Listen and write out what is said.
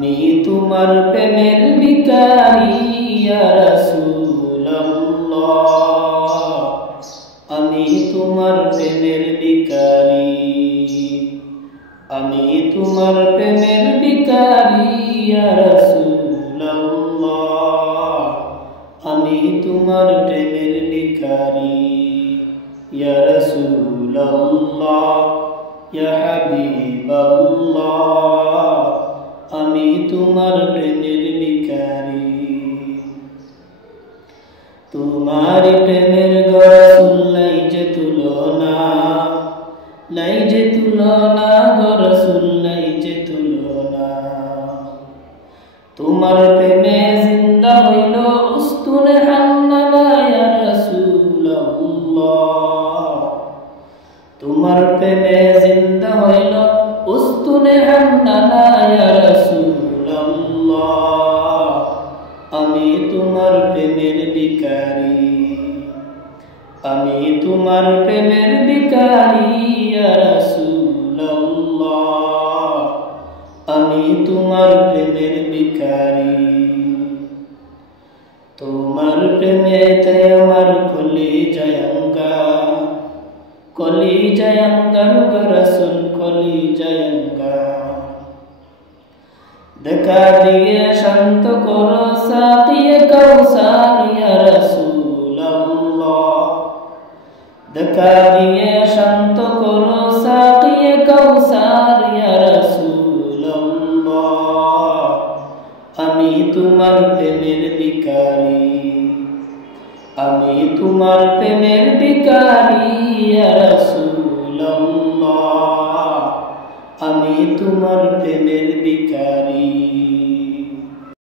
আমি তোমার প্রেমের ভিখারি ইয়া রাসূলুল্লাহ, আমি তোমার প্রেমের ভিখারি, আমি তোমার প্রেমের ভিখারি ইয়া রাসূলুল্লাহ, আমি তোমার প্রেমের ভিখারি ইয়া রাসূলুল্লাহ, ইয়া হাবিবাল্লাহ, আমি তোমার প্রেমের ভিখারি। তোমার প্রেমের রাসূল নাই যে তুলনা, নাই যে তুলনা গো রাসূল, নাই যে তুলনা। তোমার প্রেমে জিন্দা হইল উস্তুনে হান্নানা ইয়া রাসূলুল্লাহ, তোমার প্রেমে জিন্দা হইল উস্তুনে হান্নানা ইয়া রাসূলুল্লাহ, আমি তোমার প্রেমের ভিখারি, আমি তোমার প্রেমের ভিখারি ইয়া রাসূলুল্লাহ, আমি তোমার প্রেমের ভিখারি। তোমার প্রেমেতে আমার কলিজা আঙ্গার, কলিজা আঙ্গার গো রাসূল, কলিজা আঙ্গার। দেখা দিয়ে শান্ত করো সাকিয়ে কাউসার ইয়া রাসূলুল্লাহ, দেখা দিয়ে শান্ত করো সাকিয়ে কাউসার ইয়া রাসূলুল্লাহ, আমি তোমার প্রেমের ভিখারি, আমি তোমার প্রেমের ভিখারি ইয়া রাসূলুল্লাহ, আমি তোমার প্রেমের ভিখারি।